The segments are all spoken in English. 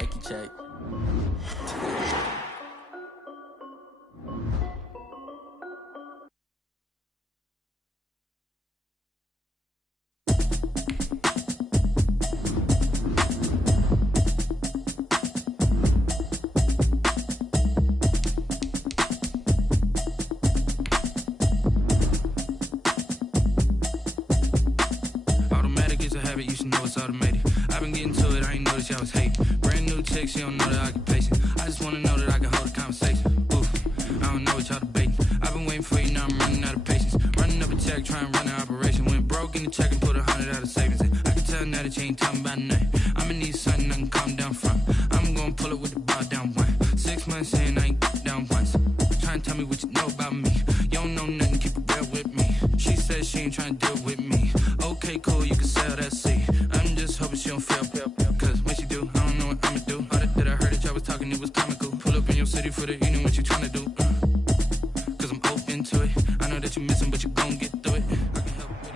Fakey check. You should know it's automated. I've been getting to it, I ain't noticed y'all was hating. Brand new chick, she don't know the occupation. I just wanna know that I can hold a conversation. Oof, I don't know what y'all debating. I've been waiting for you, now I'm running out of patience. Running up a check, trying to run an operation. Went broke in the check and put 100 out of savings in. I can tell now that you ain't talking about nothing. I'ma need something I can calm down from. I'm gonna pull it with the bar down one. 6 months in, I ain't down once. Trying to tell me what you know about me. You don't know nothing, keep it real with me. She says she ain't trying to deal with me. Okay, cool, you can sell that seat. I'm just hoping she don't fail, cause when she do, I don't know what I'ma do. All that I heard that y'all was talking, it was comical. Pull up in your city for the evening, what you tryna do? Cause I'm open to it. I know that you missing, but you gon' get through it. I can help with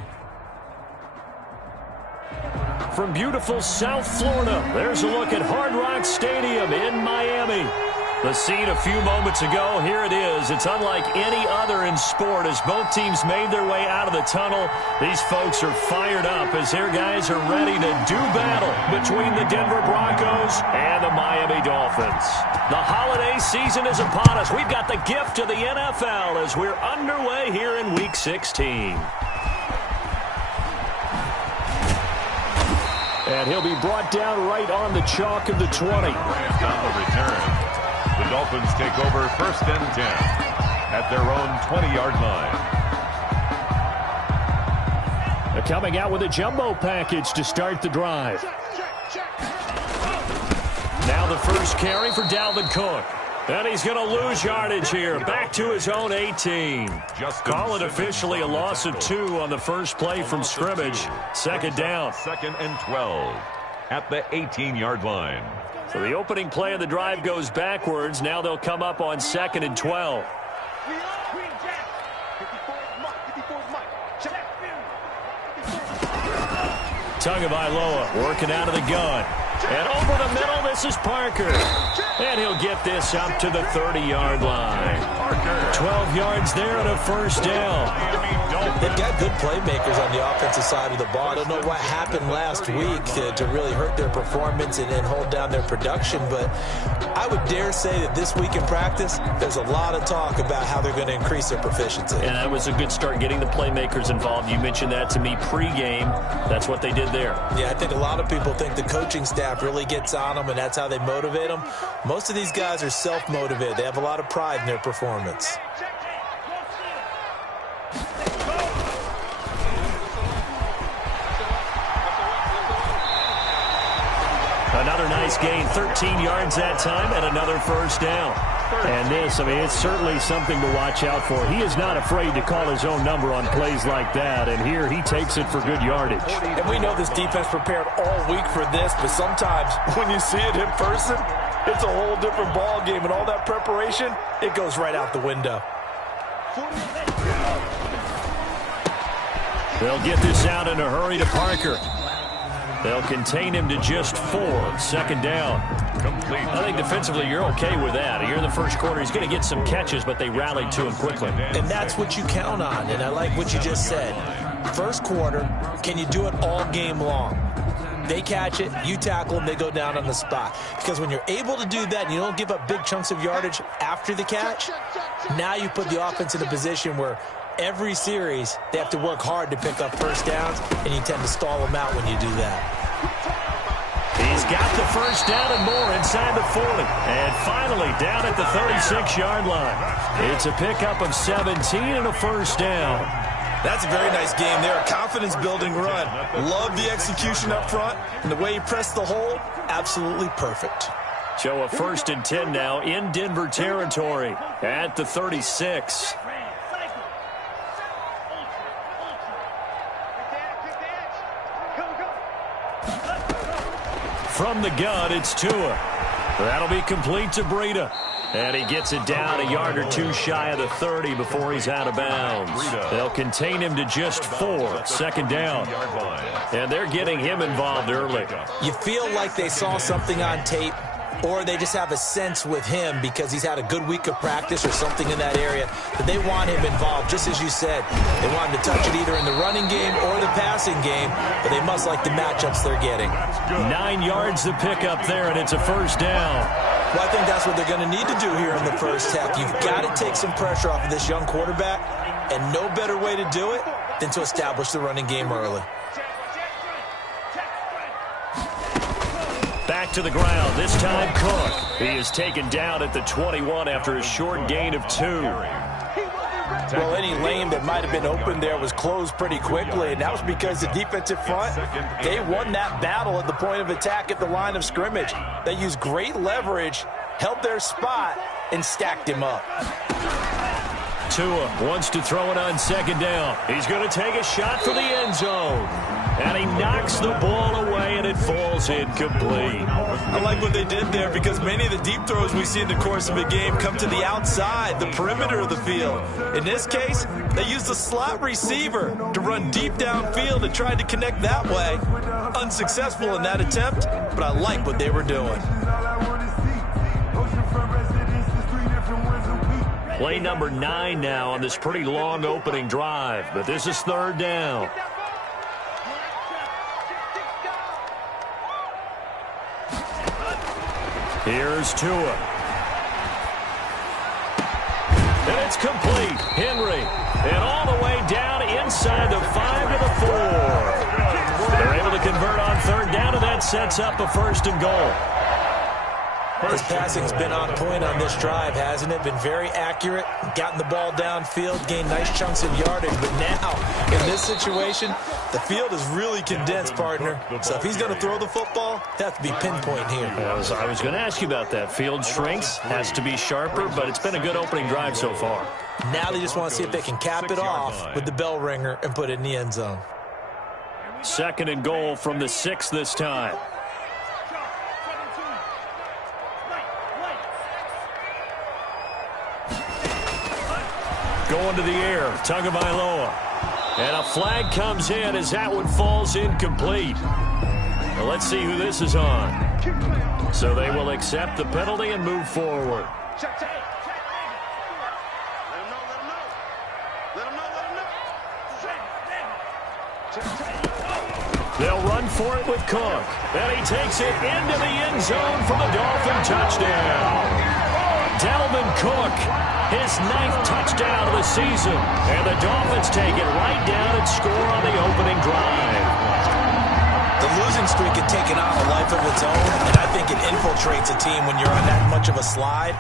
it. From beautiful South Florida, there's a look at Hard Rock Stadium in Miami. The scene a few moments ago, here it is. It's unlike any other in sport as both teams made their way out of the tunnel. These folks are fired up as their guys are ready to do battle between the Denver Broncos and the Miami Dolphins. The holiday season is upon us. We've got the gift of the NFL as we're underway here in Week 16. And he'll be brought down right on the chalk of the 20. On the return. The Dolphins take over 1st and 10 at their own 20-yard line. They're coming out with a jumbo package to start the drive. Now the first carry for Dalvin Cook. And he's going to lose yardage here. Back to his own 18. Call it officially a loss of 2 on the first play from scrimmage. Second down. 2nd and 12 at the 18-yard line. So the opening play of the drive goes backwards. Now they'll come up on 2nd and 12. Tagovailoa working out of the gun. And over the middle, this is Parker. And he'll get this up to the 30-yard line. 12 yards there and a first down. They've got good playmakers on the offensive side of the ball. I don't know what happened last week to really hurt their performance and hold down their production, but I would dare say that this week in practice, there's a lot of talk about how they're going to increase their proficiency. And that was a good start getting the playmakers involved. You mentioned that to me pregame. That's what they did there. Yeah, I think a lot of people think the coaching staff really gets on them, and that's how they motivate them. Most of these guys are self-motivated. They have a lot of pride in their performance. Another nice gain, 13 yards that time, and another first down. And this, I mean, it's certainly something to watch out for. He is not afraid to call his own number on plays like that, and here he takes it for good yardage. And we know this defense prepared all week for this, but sometimes when you see it in person, it's a whole different ball game, and all that preparation, it goes right out the window. They'll get this out in a hurry to Parker. They'll contain him to just 4. Second down. Complete. I think defensively you're okay with that. Here in the first quarter, he's going to get some catches, but they rallied to him quickly. And that's what you count on, and I like what you just said. First quarter, can you do it all game long? They catch it, you tackle them, they go down on the spot. Because when you're able to do that and you don't give up big chunks of yardage after the catch, now you put the offense in a position where every series they have to work hard to pick up first downs, and you tend to stall them out when you do that. He's got the first down and more inside the 40. And finally down at the 36-yard line. It's a pickup of 17 and a first down. That's a very nice game there. A confidence-building run. Love the execution up front, and the way he pressed the hole, absolutely perfect. So a 1st and 10 now in Denver territory at the 36. From the gun, it's Tua. That'll be complete to Breida. And he gets it down a yard or two shy of the 30 before he's out of bounds. They'll contain him to just 4. Second down. And they're getting him involved early. You feel like they saw something on tape or they just have a sense with him because he's had a good week of practice or something in that area that they want him involved. Just as you said, they want him to touch it either in the running game or the passing game, but they must like the matchups they're getting. 9 yards to pick up there, and it's a first down. Well, I think that's what they're going to need to do here in the first half. You've got to take some pressure off of this young quarterback, and no better way to do it than to establish the running game early. Back to the ground, this time Cook. He is taken down at the 21 after a short gain of 2. Well, any lane that might have been open there was closed pretty quickly, and that was because the defensive front, they won that battle at the point of attack at the line of scrimmage. They used great leverage, held their spot, and stacked him up. Tua wants to throw it on second down. He's going to take a shot for the end zone. And he knocks the ball away, and it falls incomplete. I like what they did there because many of the deep throws we see in the course of a game come to the outside, the perimeter of the field. In this case, they used a slot receiver to run deep downfield and tried to connect that way. Unsuccessful in that attempt, but I like what they were doing. Play number 9 now on this pretty long opening drive, but this is third down. Here's Tua. And it's complete. Henry. And all the way down inside the 5 to the 4. They're able to convert on third down, and that sets up a first and goal. His passing's been on point on this drive, hasn't it? Been very accurate, gotten the ball downfield, gained nice chunks of yardage. But now, in this situation, the field is really condensed, partner. So if he's going to throw the football, it has to be pinpoint here. I was going to ask you about that. Field shrinks, has to be sharper, but it's been a good opening drive so far. Now they just want to see if they can cap it off with the bell ringer and put it in the end zone. Second and goal from the 6 this time. Going to the air, Tagovailoa. And a flag comes in as that one falls incomplete. Well, let's see who this is on. So they will accept the penalty and move forward. They'll run for it with Cook. And he takes it into the end zone for the Dolphin touchdown. Dalvin Cook, his 9th touchdown of the season. And the Dolphins take it right down and score on the opening drive. The losing streak had taken on a life of its own, and I think it infiltrates a team when you're on that much of a slide.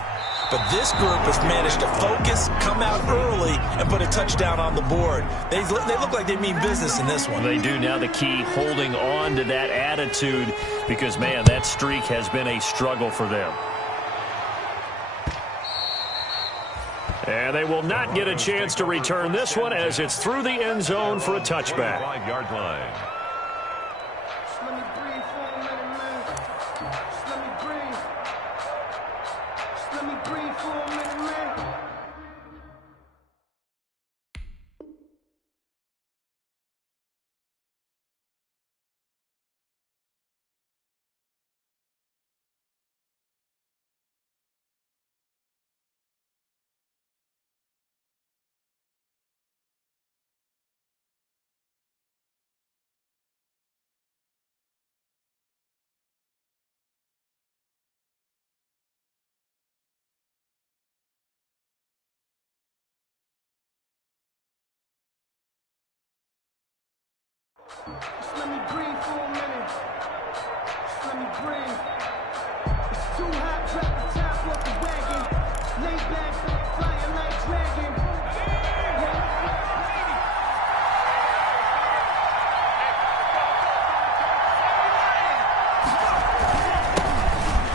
But this group has managed to focus, come out early, and put a touchdown on the board. They look like they mean business in this one. They do. Now the key, holding on to that attitude, because, man, that streak has been a struggle for them. And they will not get a chance to return this one as it's through the end zone for a touchback. 5-yard line. Just let me breathe for a minute. Just let me breathe. It's too hot, drop the top off the wagon. Lay back, flying like dragon.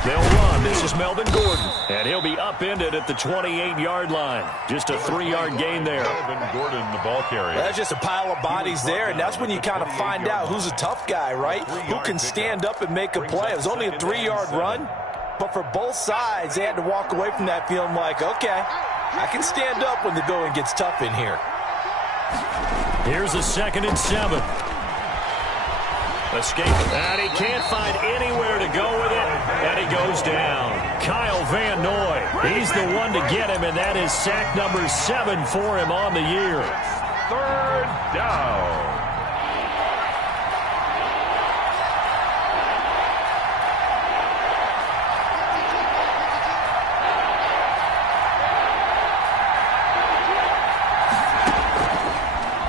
They'll run. This is Melvin Gordon. And he'll be upended at the 28-yard line. Just a 3-yard gain there. Melvin Gordon, the ball carrier. That's just a pile of bodies there, and that's when you kind of find out who's a tough guy, right? Who can stand up and make a play. It was only a 3-yard run, but for both sides, they had to walk away from that feeling like, okay, I can stand up when the going gets tough in here. Here's a 2nd and 7. Escape, and he can't find anywhere to go with it, And he goes down. Kyle Van Noy. He's the one to get him, and that is sack number 7 for him on the year. Third down.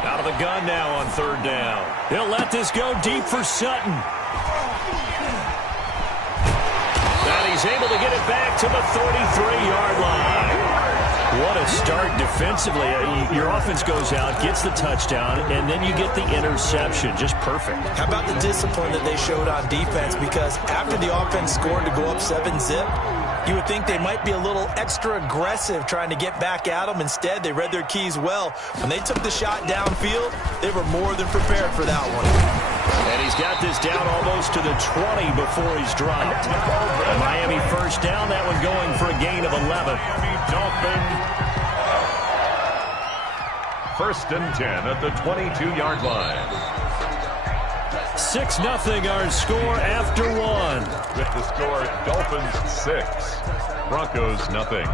Out of the gun now on third down. He'll let this go deep for Sutton. And he's able to get it back to the 33-yard line. What a start defensively. Your offense goes out, gets the touchdown, and then you get the interception. Just perfect. How about the discipline that they showed on defense? Because after the offense scored to go up 7-zip, you would think they might be a little extra aggressive trying to get back at them. Instead, they read their keys well. When they took the shot downfield, they were more than prepared for that one. And he's got this down almost to the 20 before he's dropped. A Miami first down, that one going for a gain of 11. Dolphins. First and 10 at the 22-yard line. 6-0 our score after one. With the score, Dolphins 6, Broncos nothing.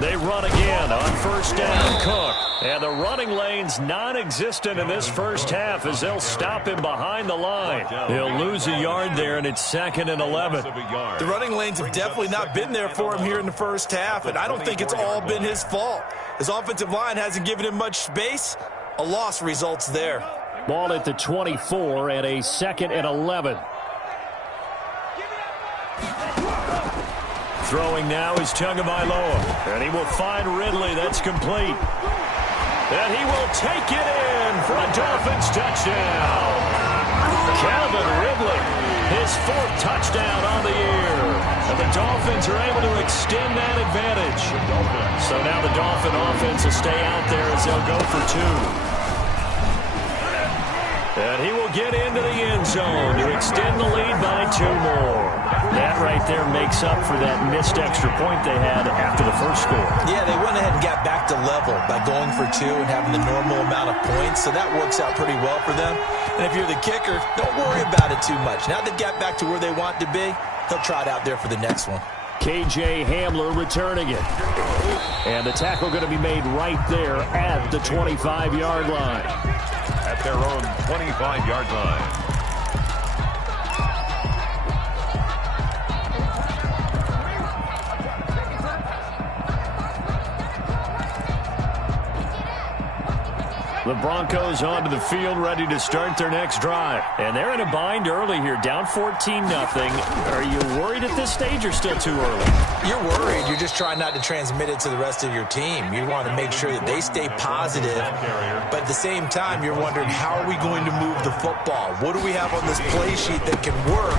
They run again on first down. Cook. And the running lane's non-existent in this first half as they'll stop him behind the line. He'll lose a yard there, and it's 2nd and 11. The running lanes have definitely not been there for him here in the first half, and I don't think it's all been his fault. His offensive line hasn't given him much space. A loss results there. Ball at the 24 and a 2nd and 11. Throwing now is Tagovailoa, and he will find Ridley. That's complete. And he will take it in for a Dolphins touchdown. Calvin Ridley, his 4th touchdown on the year. And the Dolphins are able to extend that advantage. So now the Dolphin offense will stay out there as they'll go for 2. And he will get into the end zone to extend the lead by 2 more. That right there makes up for that missed extra point they had after the first score. Yeah, they went ahead and got back to level by going for 2 and having the normal amount of points, so that works out pretty well for them. And if you're the kicker, don't worry about it too much. Now they've got back to where they want to be, they'll try it out there for the next one. KJ Hamler returning it. And the tackle going to be made right there at the 25-yard line. At their own 25-yard line. The Broncos onto the field, ready to start their next drive. And they're in a bind early here, down 14-0. Are you worried at this stage or still too early? You're worried. You're just trying not to transmit it to the rest of your team. You want to make sure that they stay positive. But at the same time, you're wondering, how are we going to move the football? What do we have on this play sheet that can work?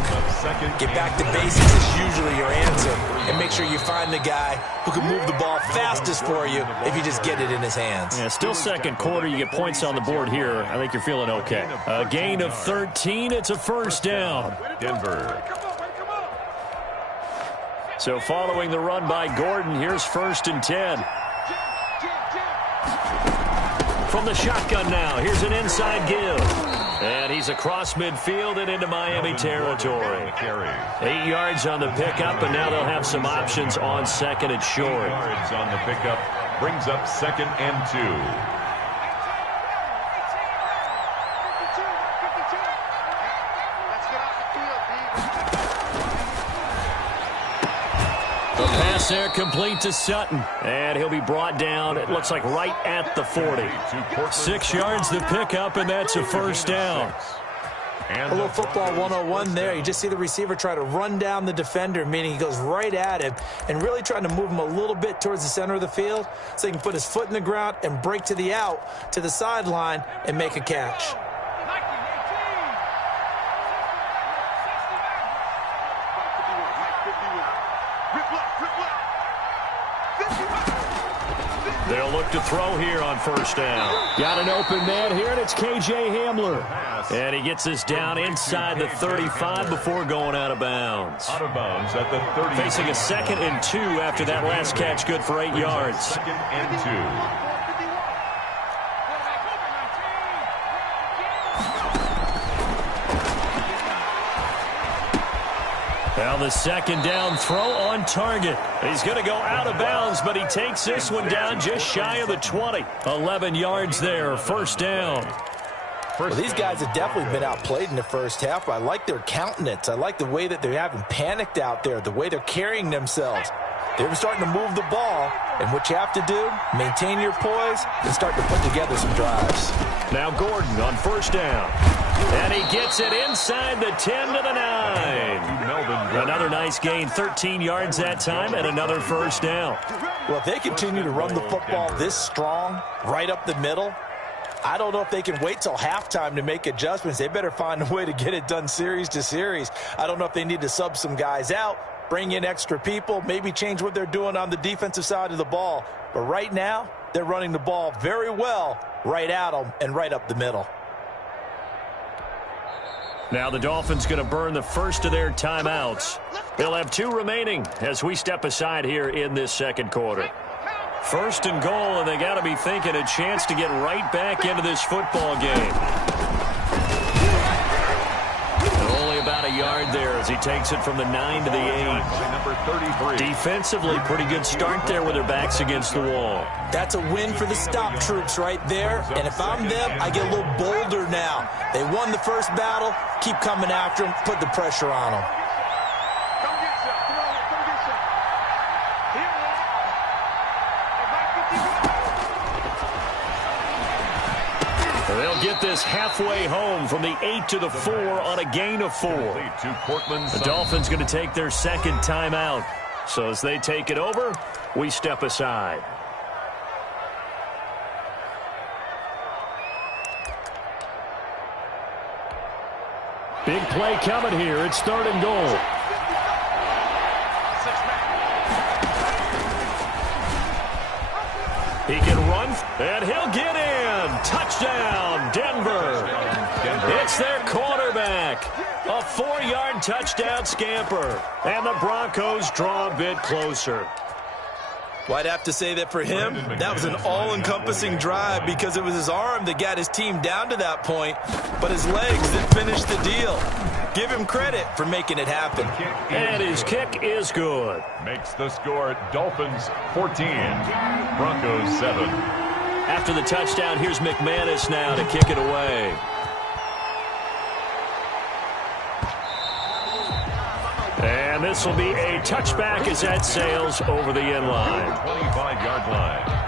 Get back to basics is usually your answer. And make sure you find the guy who can move the ball fastest for you if you just get it in his hands. Yeah, still second quarter. You get points on the board here. I think you're feeling okay. A gain of 13. It's a first down. Denver. So following the run by Gordon, here's 1st and 10. From the shotgun now, here's an inside give. And he's across midfield and into Miami territory. 8 yards on the pickup, and now they'll have some options on 2nd and short. 8 yards on the pickup brings up 2nd and 2. There, complete to Sutton, and he'll be brought down, it looks like right at the 40. 6 yards the pickup, and that's a first down. A little football 101 there. You just see the receiver try to run down the defender, meaning he goes right at him and really trying to move him a little bit towards the center of the field so he can put his foot in the ground and break to the out, to the sideline, and make a catch. They'll look to throw here on first down. Got an open man here, and it's KJ Hamler. And he gets this down inside the 35 before going out of bounds. Out of bounds at the 30. Facing a 2nd and 2 after that last catch, good for 8 yards. 2nd and 2. Now the second down throw on target. He's going to go out of bounds, but he takes this one down just shy of the 20. 11 yards there, first down. Well, these guys have definitely been outplayed in the first half. I like their countenance. I like the way that they haven't panicked out there, the way they're carrying themselves. They're starting to move the ball, and what you have to do, maintain your poise and start to put together some drives. Now Gordon on first down. And he gets it inside the 10 to the 9. Another nice gain, 13 yards that time, and another first down. Well, if they continue to run the football this strong, right up the middle, I don't know if they can wait till halftime to make adjustments. They better find a way to get it done series to series. I don't know if they need to sub some guys out, bring in extra people, maybe change what they're doing on the defensive side of the ball. But right now, they're running the ball very well right at them and right up the middle. Now the Dolphins going to burn the first of their timeouts. They'll have 2 remaining as we step aside here in this second quarter. First and goal, and they got to be thinking a chance to get right back into this football game. Only about a yard there as he takes it from the 9 to the 8. Number 33. Defensively, pretty good start there with their backs against the wall. That's a win for the stop troops right there. And if I'm them, I get a little bolder now. They won the first battle. Keep coming after them. Put the pressure on them. They'll get this halfway home from the 8 to the 4 on a gain of 4. The Dolphins going to take their second timeout. So as they take it over, we step aside. Big play coming here. It's third and goal. He can run, and he'll get in. Touchdown, Denver. It's their quarterback. A 4-yard touchdown scamper. And the Broncos draw a bit closer. Well, I'd have to say that for him, that was an all-encompassing drive because it was his arm that got his team down to that point, but his legs that finished the deal. Give him credit for making it happen. And his kick is good. Makes the score Dolphins 14, Broncos 7. After the touchdown, here's McManus now to kick it away. And this will be a touchback as that sails over the end line. 25-yard line.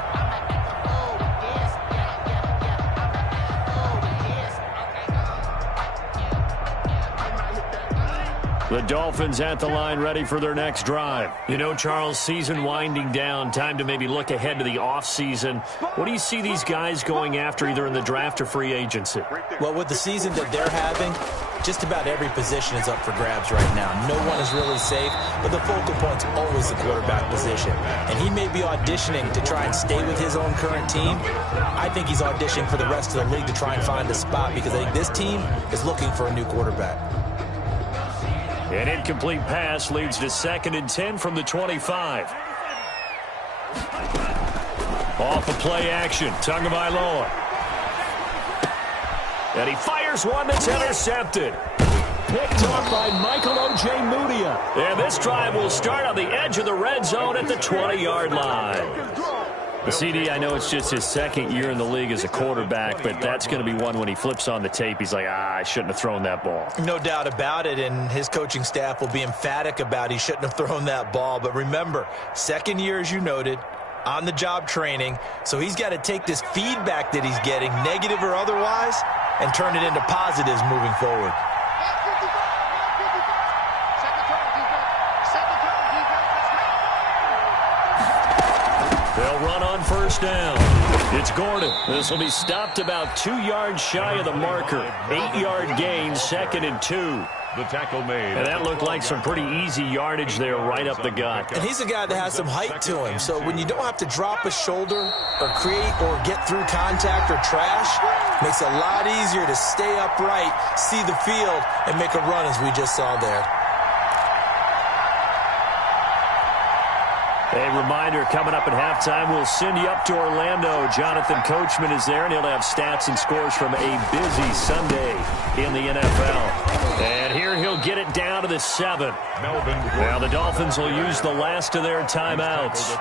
The Dolphins at the line ready for their next drive. You know, Charles, season winding down, time to maybe look ahead to the offseason. What do you see these guys going after either in the draft or free agency? Well, with the season that they're having, just about every position is up for grabs right now. No one is really safe, but the focal point's always the quarterback position. And he may be auditioning to try and stay with his own current team. I think he's auditioning for the rest of the league to try and find a spot because I think this team is looking for a new quarterback. An incomplete pass leads to 2nd and 10 from the 25. Off of play action, Tagovailoa. And he fires one that's intercepted. Picked off by Michael O.J. Mudia. And this drive will start on the edge of the red zone at the 20-yard line. The CD, I know it's just his second year in the league as a quarterback, but that's going to be one when he flips on the tape. He's like, I shouldn't have thrown that ball. No doubt about it, and his coaching staff will be emphatic about he shouldn't have thrown that ball. But remember, second year, as you noted, on-the-job training, so he's got to take this feedback that he's getting, negative or otherwise, and turn it into positives moving forward. They'll run on first down. It's Gordon. This will be stopped about 2 yards shy of the marker. 8-yard gain, 2nd and 2. The tackle made. And that looked like some pretty easy yardage there right up the gut. And he's a guy that has some height to him. So when you don't have to drop a shoulder or create or get through contact or trash, makes it a lot easier to stay upright, see the field, and make a run as we just saw there. A reminder, coming up at halftime, we'll send you up to Orlando. Jonathan Coachman is there, and he'll have stats and scores from a busy Sunday in the NFL. And here he'll get it down to the 7. Now the Dolphins will use the last of their timeouts.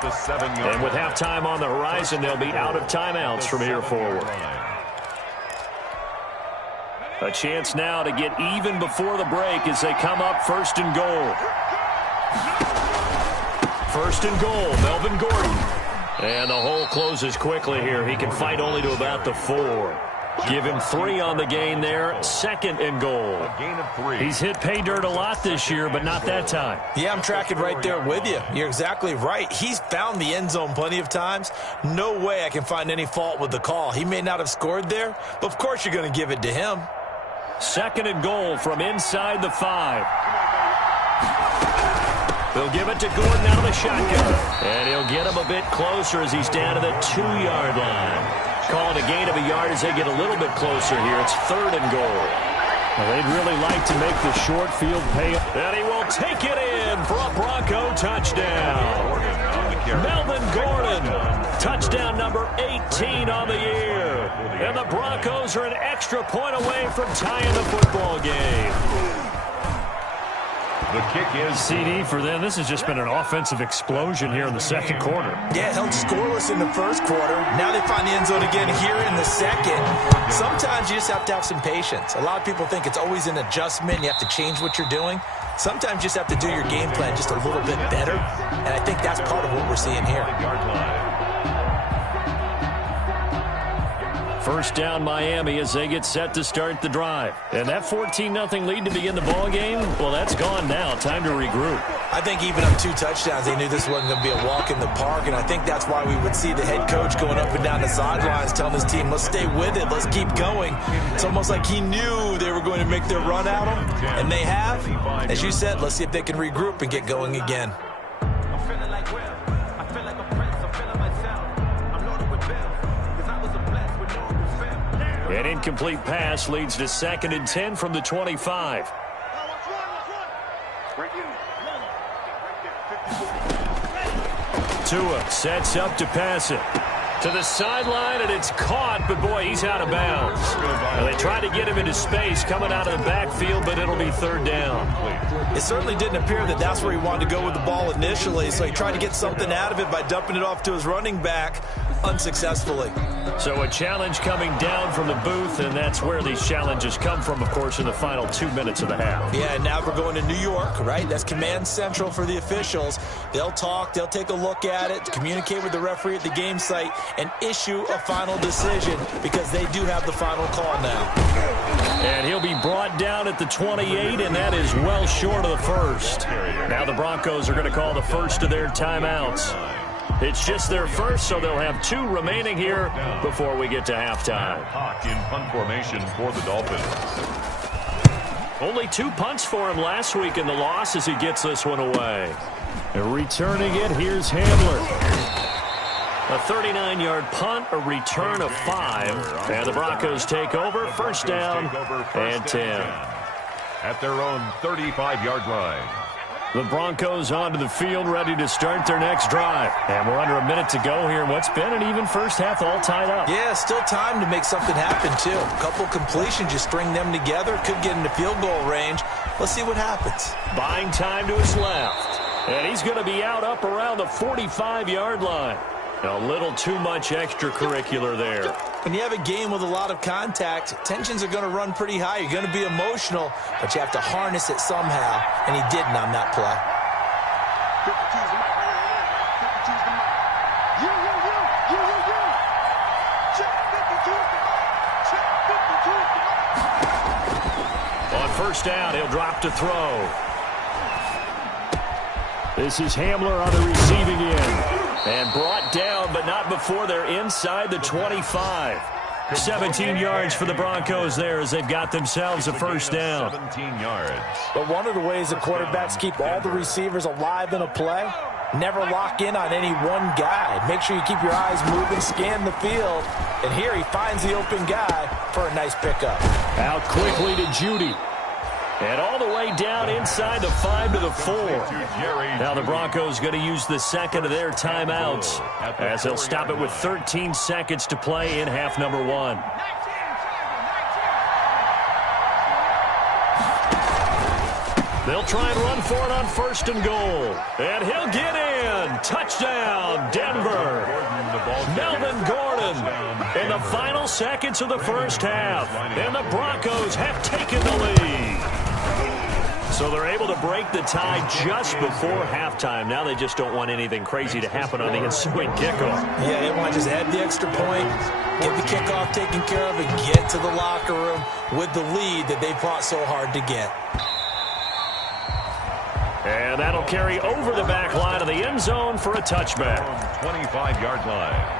And with halftime on the horizon, they'll be out of timeouts from here forward. A chance now to get even before the break as they come up 1st and goal. 1st and goal, Melvin Gordon. And the hole closes quickly here. He can fight only to about the 4. Give him 3 on the gain there. 2nd and goal. A gain of 3. He's hit pay dirt a lot this year, but not that time. Yeah, I'm tracking right there with you. You're exactly right. He's found the end zone plenty of times. No way I can find any fault with the call. He may not have scored there, but of course you're going to give it to him. 2nd and goal from inside the 5. They'll give it to Gordon out of the shotgun. And he'll get him a bit closer as he's down to the 2-yard line. Call it a gain of a yard as they get a little bit closer here. It's 3rd and goal. Well, they'd really like to make the short field pay. And he will take it in for a Bronco touchdown. Melvin Gordon, touchdown number 18 on the year. And the Broncos are an extra point away from tying the football game. The kick is CD for them. This has just been an offensive explosion here in the 2nd quarter. Yeah, held scoreless in the 1st quarter. Now they find the end zone again here in the 2nd. Sometimes you just have to have some patience. A lot of people think it's always an adjustment. You have to change what you're doing. Sometimes you just have to do your game plan just a little bit better. And I think that's part of what we're seeing here. 1st down Miami as they get set to start the drive. And that 14-0 lead to begin the ball game, well, that's gone now. Time to regroup. I think even up 2 touchdowns, they knew this wasn't going to be a walk in the park, and I think that's why we would see the head coach going up and down the sidelines telling his team, let's stay with it, let's keep going. It's almost like he knew they were going to make their run at him, and they have. As you said, let's see if they can regroup and get going again. An incomplete pass leads to 2nd and 10 from the 25. Tua sets up to pass it to the sideline, and it's caught, but boy, he's out of bounds. Well, they tried to get him into space coming out of the backfield, but it'll be 3rd down. It certainly didn't appear that that's where he wanted to go with the ball initially, so he tried to get something out of it by dumping it off to his running back unsuccessfully. So a challenge coming down from the booth, and that's where these challenges come from, of course, in the final 2 minutes of the half. Yeah, and now we're going to New York, right? That's command central for the officials. They'll talk, they'll take a look at it, communicate with the referee at the game site, and issue a final decision because they do have the final call now. And he'll be brought down at the 28, and that is well short of the 1st. Now the Broncos are going to call the first of their timeouts. It's just their first, so they'll have 2 remaining here before we get to halftime. Hawk in punt formation for the Dolphins. Only 2 punts for him last week in the loss as he gets this one away. And returning it, here's Hamler. A 39-yard punt, a return of 5. And the Broncos take over, 1st down and 10. At their own 35-yard line. The Broncos onto the field, ready to start their next drive. And we're under a minute to go here in what's been an even first half, all tied up. Yeah, still time to make something happen, too. A couple completions, you string them together, could get into field goal range. Let's see what happens. Buying time to his left. And he's going to be out up around the 45-yard line. A little too much extracurricular there. When you have a game with a lot of contact, tensions are going to run pretty high. You're going to be emotional, but you have to harness it somehow, and he didn't on that play. On 1st down, he'll drop to throw. This is Hamler on the receiving end. And brought down, but not before they're inside the 25. 17 yards for the Broncos there as they've got themselves a 1st down. 17 yards. But one of the ways the quarterbacks keep all the receivers alive in a play, never lock in on any one guy. Make sure you keep your eyes moving, scan the field. And here he finds the open guy for a nice pickup. Out quickly to Judy. And all the way down inside the 5 to the 4. Now the Broncos going to use the second of their timeouts as they'll stop it with 13 seconds to play in half number 1. They'll try and run for it on 1st and goal. And he'll get in. Touchdown, Denver. Melvin Gordon in the final seconds of the first half. And the Broncos have taken the lead. So they're able to break the tie just before halftime. Now they just don't want anything crazy to happen on the ensuing kickoff. Yeah, they want to just add the extra point, get the kickoff taken care of, and get to the locker room with the lead that they fought so hard to get. And that'll carry over the back line of the end zone for a touchback. 25-yard line.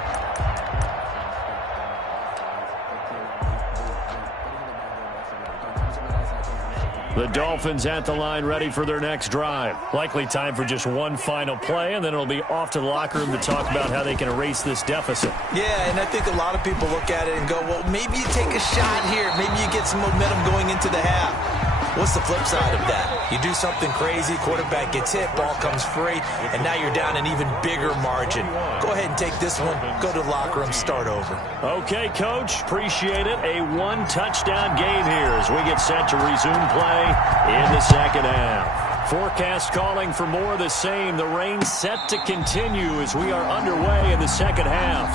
The Dolphins at the line ready for their next drive. Likely time for just one final play, and then it'll be off to the locker room to talk about how they can erase this deficit. Yeah, and I think a lot of people look at it and go, well, maybe you take a shot here. Maybe you get some momentum going into the half. What's the flip side of that? You do something crazy, quarterback gets hit, ball comes free, and now you're down an even bigger margin. Go ahead and take this one, go to the locker room, start over. Okay, Coach, appreciate it. A one-touchdown game here as we get set to resume play in the second half. Forecast calling for more of the same. The rain set to continue as we are underway in the second half.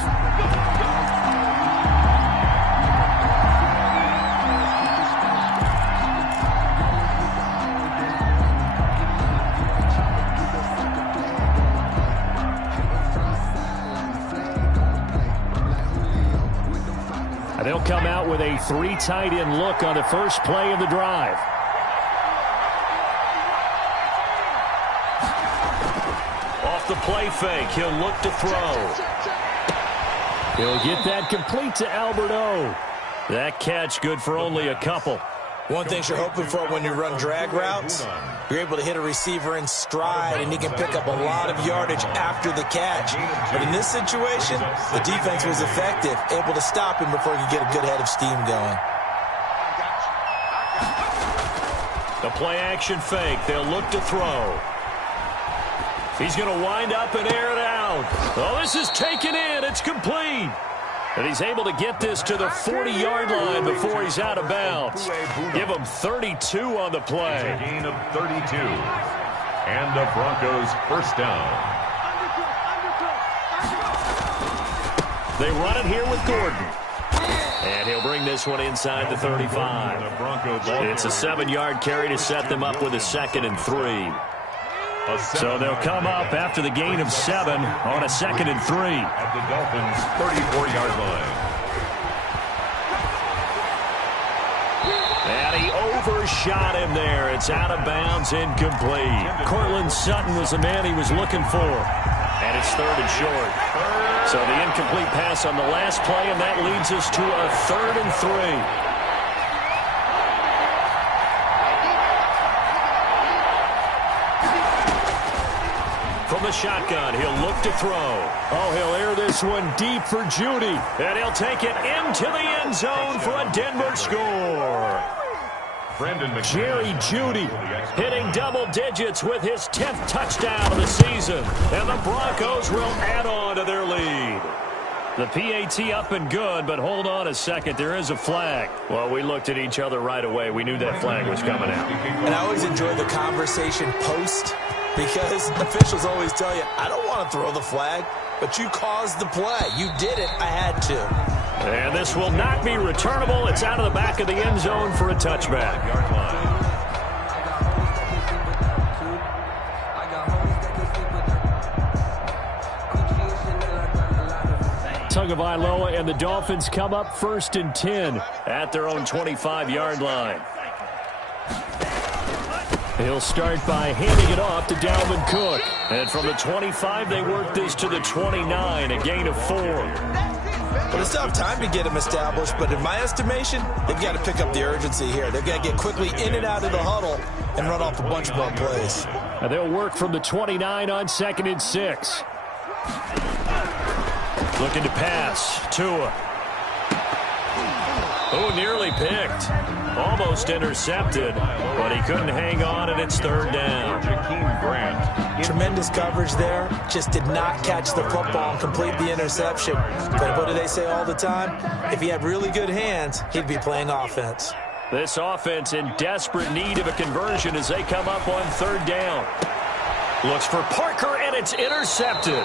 They'll come out with a 3 tight end look on the first play of the drive. Off the play fake, he'll look to throw. He'll get that complete to Alberto. That catch good for only a couple. One thing you're hoping for when you run drag routes, you're able to hit a receiver in stride, and he can pick up a lot of yardage after the catch. But in this situation, the defense was effective, able to stop him before he could get a good head of steam going. The play-action fake. They'll look to throw. He's going to wind up and air it out. Oh, this is taken in. It's complete. And he's able to get this to the 40-yard line before he's out of bounds. Give him 32 on the play. A gain of 32. And the Broncos first down. They run it here with Gordon. And he'll bring this one inside the 35. It's a 7-yard carry to set them up with a 2nd and 3. So they'll come up after the gain of 7 on a 2nd and 3. At the Dolphins' 34-yard line. And he overshot him there. It's out of bounds, incomplete. Cortland Sutton was the man he was looking for. And it's 3rd and short. So the incomplete pass on the last play, and that leads us to a 3rd and 3. From the shotgun, he'll look to throw. Oh, he'll air this one deep for Judy. And he'll take it into the end zone for a Denver score. Jerry Judy hitting double digits with his 10th touchdown of the season. And the Broncos will add on to their lead. The PAT up and good, but hold on a second. There is a flag. Well, we looked at each other right away. We knew that flag was coming out. And I always enjoy the conversation post, because officials always tell you, I don't want to throw the flag, but you caused the play. You did it. I had to. And this will not be returnable. It's out of the back of the end zone for a touchback. Tagovailoa and the Dolphins come up 1st and 10 at their own 25-yard line. He'll start by handing it off to Dalvin Cook. And from the 25, they work this to the 29, a gain of 4. Well, they still have time to get him established, but in my estimation, they've got to pick up the urgency here. They've got to get quickly in and out of the huddle and run off a bunch more plays. And they'll work from the 29 on 2nd and 6. Looking to pass. Tua. Oh, nearly picked. Almost intercepted, but he couldn't hang on, and it's third down. Tremendous coverage there. Just did not catch the football and complete the interception. But what do they say all the time? If he had really good hands, he'd be playing offense. This offense in desperate need of a conversion as they come up on third down. Looks for Parker, and it's intercepted.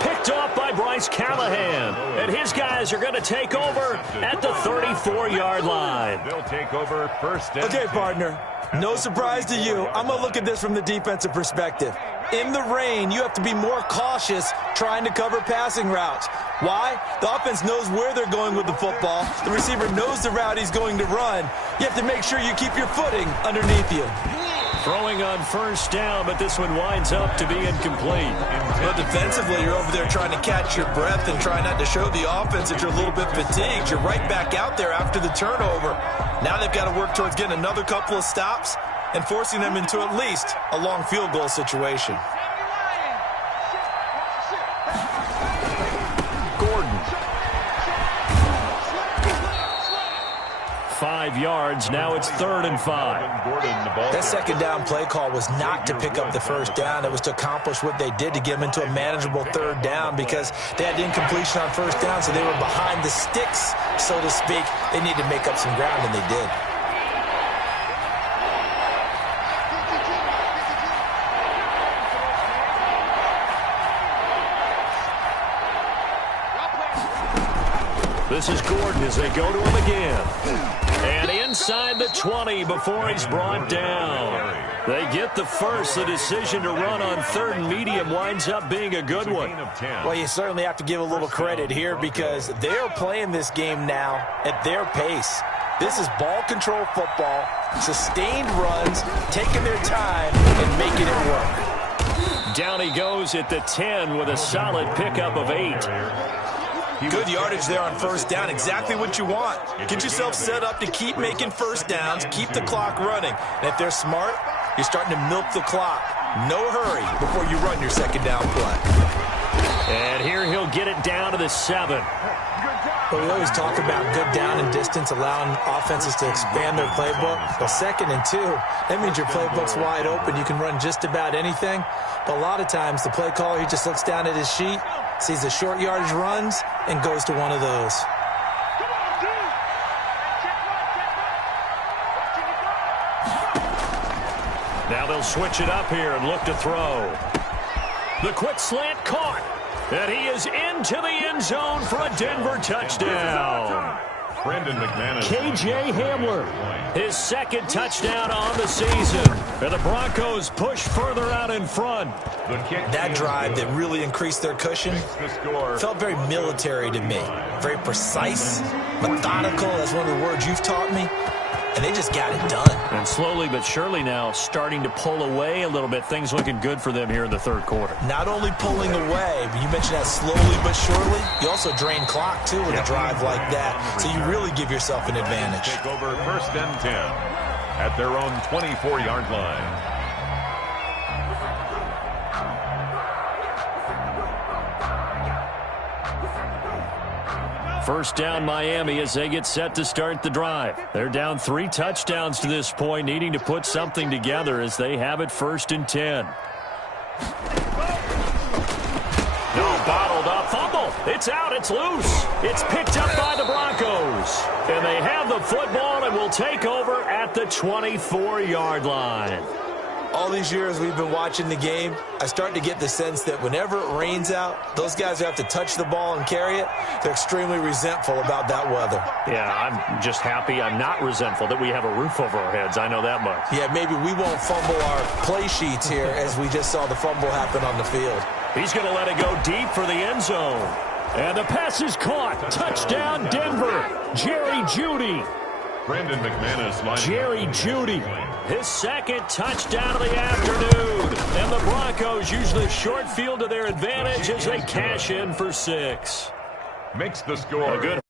Picked off by Bryce Callahan. And his guys are going to take over at the 34-yard line. They'll take over first and 10. Okay, partner. No surprise to you. I'm going to look at this from the defensive perspective. In the rain, you have to be more cautious trying to cover passing routes. Why? The offense knows where they're going with the football. The receiver knows the route he's going to run. You have to make sure you keep your footing underneath you. Throwing on first down, but this one winds up to be incomplete. But defensively, you're over there trying to catch your breath and try not to show the offense that you're a little bit fatigued. You're right back out there after the turnover. Now they've got to work towards getting another couple of stops and forcing them into at least a long field goal situation. Gordon. 5 yards. Now it's 3rd and 5. That second down play call was not to pick up the first down. It was to accomplish what they did to get them into a manageable third down because they had incompletion on first down, so they were behind the sticks, so to speak. They needed to make up some ground, and they did. This is Gordon as they go to him again. And inside the 20 before he's brought down. They get the first. The decision to run on 3rd and medium winds up being a good one. Well, you certainly have to give a little credit here because they're playing this game now at their pace. This is ball control football, sustained runs, taking their time and making it work. Down he goes at the 10 with a solid pickup of 8. Good yardage there on first down. Exactly what you want. Get yourself set up to keep making first downs, keep the clock running. And if they're smart, you're starting to milk the clock. No hurry before you run your second down play. And here he'll get it down to the 7. Well, we always talk about good down and distance, allowing offenses to expand their playbook. Well, 2nd and 2, that means your playbook's wide open. You can run just about anything. But a lot of times, the play caller, he just looks down at his sheet, sees the short yardage runs, and goes to one of those. Now they'll switch it up here and look to throw. The quick slant caught. And he is into the end zone for a Denver touchdown. K.J. Hamler, his 2nd touchdown on the season. And the Broncos push further out in front. That drive that really increased their cushion felt very military to me. Very precise, methodical, that's one of the words you've taught me. And they just got it done. And slowly but surely now starting to pull away a little bit. Things looking good for them here in the 3rd quarter. Not only pulling away, but you mentioned that slowly but surely. You also drain clock, too, with a drive like that. So you really give yourself an advantage. Take over 1st and 10 at their own 24-yard line. First down Miami as they get set to start the drive. They're down 3 touchdowns to this point, needing to put something together as they have it 1st and 10. No, bottled up fumble. It's out. It's loose. It's picked up by the Broncos. And they have the football and will take over at the 24-yard line. All these years we've been watching the game, I start to get the sense that whenever it rains out, those guys who have to touch the ball and carry it, they're extremely resentful about that weather. Yeah, I'm just happy I'm not resentful that we have a roof over our heads. I know that much. Yeah, maybe we won't fumble our play sheets here as we just saw the fumble happen on the field. He's going to let it go deep for the end zone. And the pass is caught. Touchdown, Denver. Jerry Jeudy. Jerry Jeudy, his 2nd touchdown of the afternoon. And the Broncos use the short field to their advantage as they cash in for 6. Makes the score. A good